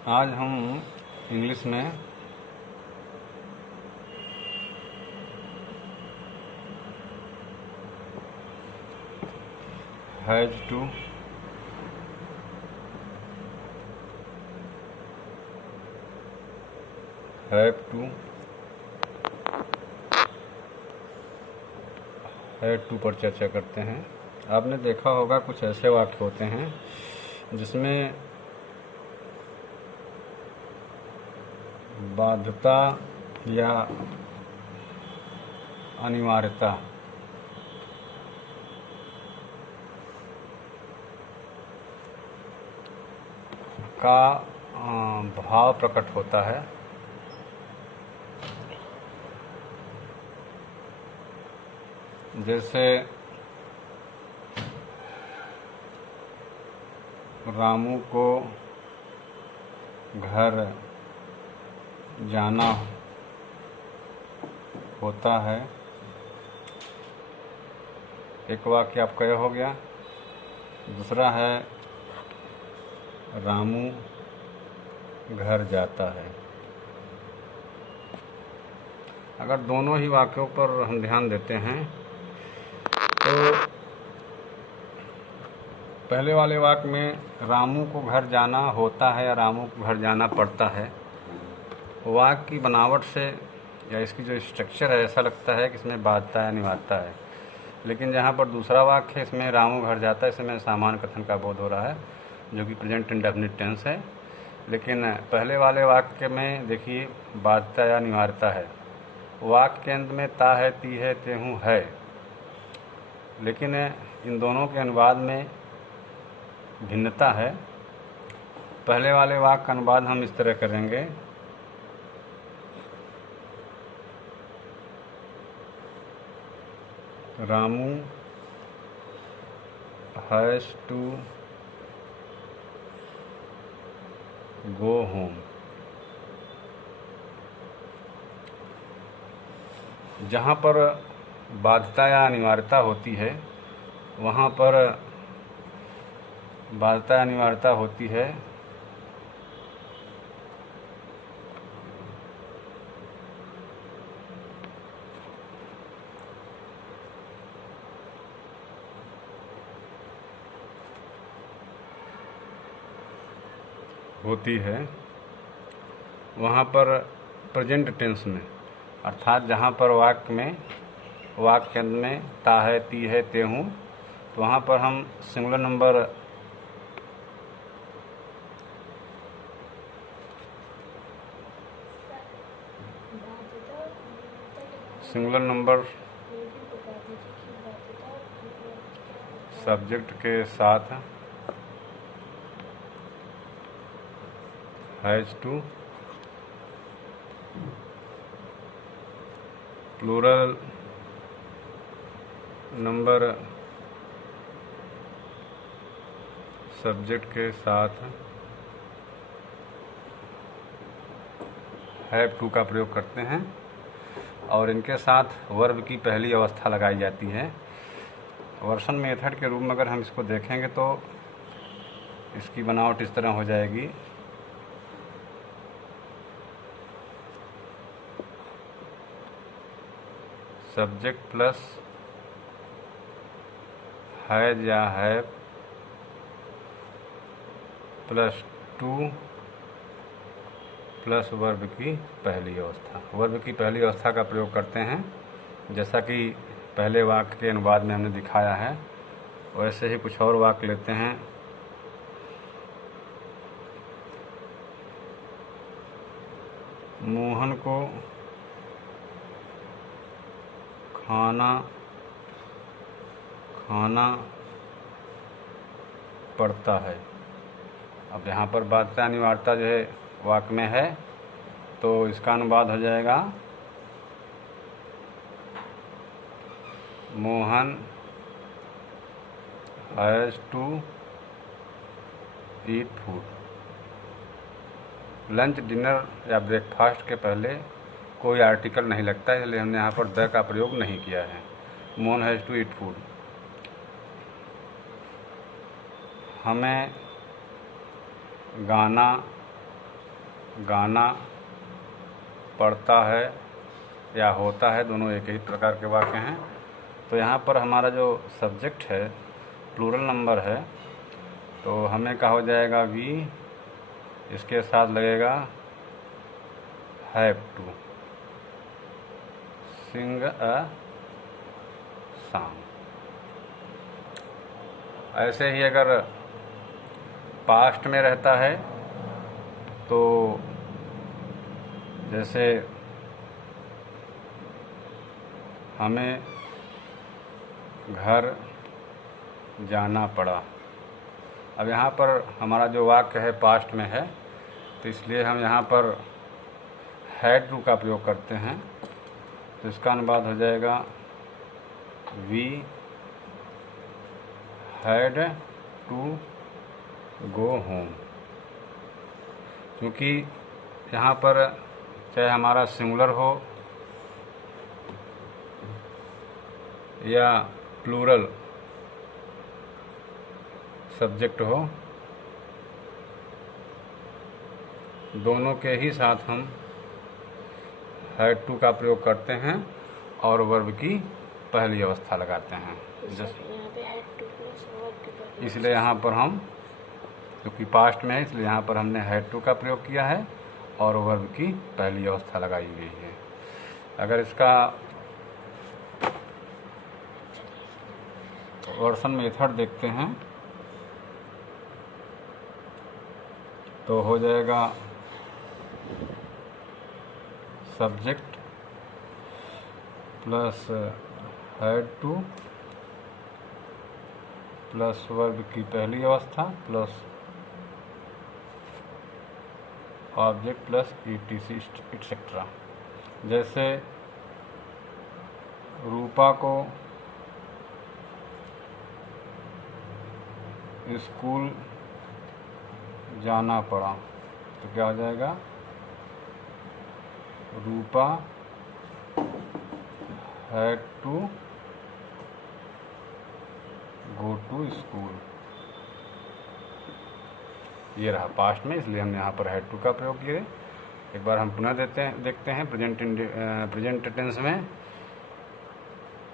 आज हम इंग्लिश में has to, have to, had to पर चर्चा करते हैं। आपने देखा होगा कुछ ऐसे वाक्य होते हैं जिसमें बाध्यता या अनिवार्यता का भाव प्रकट होता है। जैसे रामू को घर जाना होता है, एक वाक्य आपका यह हो गया। दूसरा है रामू घर जाता है। अगर दोनों ही वाक्यों पर हम ध्यान देते हैं तो पहले वाले वाक्य में रामू को घर जाना होता है या रामू को घर जाना पड़ता है, वाक्य की बनावट से या इसकी जो स्ट्रक्चर है ऐसा लगता है कि इसमें बाध्यता या अनिवार्यता है। लेकिन जहाँ पर दूसरा वाक्य है इसमें रामू घर जाता है, इसमें सामान्य कथन का बोध हो रहा है जो कि प्रेजेंट इंडेफिनिट टेंस है। लेकिन पहले वाले वाक्य में देखिए बाध्यता या अनिवार्यता है। वाक्य के अंत में ता है, ती है, तेहूँ है, लेकिन इन दोनों के अनुवाद में भिन्नता है। पहले वाले वाक्य का अनुवाद हम इस तरह करेंगे, Ramu has to go home. जहाँ पर बाध्यता या अनिवार्यता होती है वहाँ पर बाध्यता अनिवार्यता होती है वहाँ पर प्रेजेंट टेंस में, अर्थात जहाँ पर वाक्य के अंत में ता है, ती है, ते हूँ, तो वहाँ पर हम सिंगुलर नंबर सब्जेक्ट के साथ has to, plural number subject के साथ हैव टू का प्रयोग करते हैं और इनके साथ वर्ब की पहली अवस्था लगाई जाती है। वर्सन मेथड के रूप में अगर हम इसको देखेंगे तो इसकी बनावट इस तरह हो जाएगी, सब्जेक्ट प्लस हैज या have plus two plus verb की पहली अवस्था। वर्ब की पहली अवस्था का प्रयोग करते हैं जैसा कि पहले वाक्य के अनुवाद में हमने दिखाया है। वैसे ही कुछ और वाक्य लेते हैं। मोहन को खाना पड़ता है। अब यहाँ पर बाध्यता अनिवार्यता जो है वाक्य में है तो इसका अनुवाद हो जाएगा Mohan has to eat food. Lunch, dinner या ब्रेकफास्ट के पहले कोई आर्टिकल नहीं लगता है, इसलिए हमने यहाँ पर द का प्रयोग नहीं किया है। Mohan has to eat food. हमें गाना गाना पड़ता है या होता है, दोनों एक ही प्रकार के वाक्य हैं। तो यहाँ पर हमारा जो सब्जेक्ट है प्लूरल नंबर है, तो हमें क्या हो जाएगा वी, इसके साथ लगेगा have to sing a song. ऐसे ही अगर पास्ट में रहता है तो जैसे हमें घर जाना पड़ा। अब यहाँ पर हमारा जो वाक्य है पास्ट में है, तो इसलिए हम यहाँ पर हैड टू का प्रयोग करते हैं। तो इसका अनुवाद हो जाएगा we had to go home. क्योंकि यहाँ पर चाहे हमारा सिंगुलर हो या प्लूरल सब्जेक्ट हो, दोनों के ही साथ हम हैड टू का प्रयोग करते हैं और वर्ब की पहली अवस्था लगाते हैं। इसलिए यहाँ पर हम, क्योंकि पास्ट में है इसलिए यहाँ पर हमने हैड टू का प्रयोग किया है और वर्ब की पहली अवस्था लगाई गई है। अगर इसका वर्सन मेथड देखते हैं तो हो जाएगा subject plus had two plus verb की पहली अवस्था plus object plus etc etcetera. जैसे रूपा को स्कूल जाना पड़ा, तो क्या हो जाएगा Rupa had to go to school. ये रहा पास्ट में, इसलिए हमने यहाँ पर हैड टू का प्रयोग किए। एक बार हम पुनः देखते हैं प्रेजेंट टेंस में,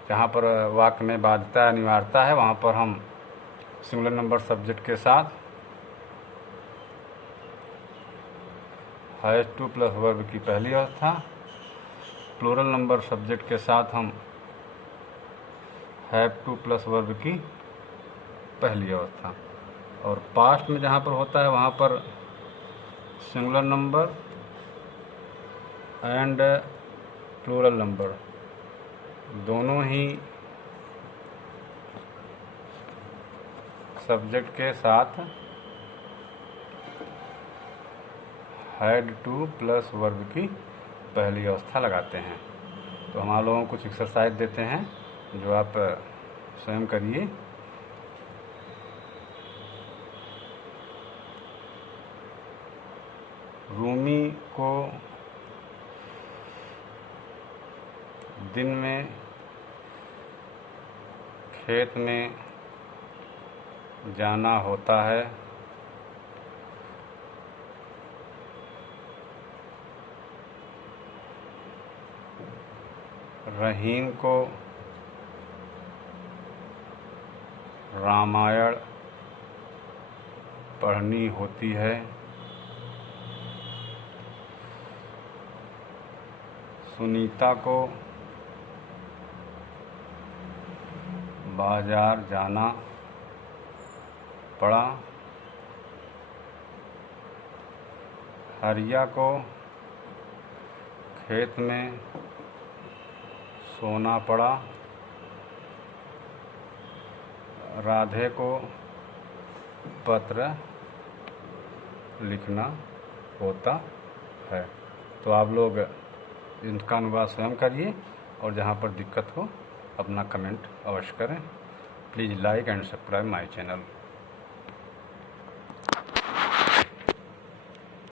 जहाँ पर वाक्य में बाध्यता अनिवार्यता है वहाँ पर हम सिंगुलर नंबर सब्जेक्ट के साथ हैज टू प्लस वर्ब की पहली अवस्था, प्लूरल नंबर सब्जेक्ट के साथ हम हैव टू प्लस वर्ब की पहली अवस्था। और पास्ट में जहाँ पर होता है वहाँ पर singular number and plural number दोनों ही सब्जेक्ट के साथ हैड टू प्लस वर्ब की पहली अवस्था लगाते हैं। तो हम आप लोगों को कुछ एक्सरसाइज देते हैं जो आप स्वयं करिए। रूमी को दिन में खेत में जाना होता है। रहीम को रामायण पढ़नी होती है। सुनीता को बाजार जाना पड़ा। हरिया को खेत में सोना पड़ा। राधे को पत्र लिखना होता है। तो आप लोग इनका अनुवाद स्वयं करिए और जहाँ पर दिक्कत हो अपना कमेंट अवश्य करें। Please like and subscribe my channel.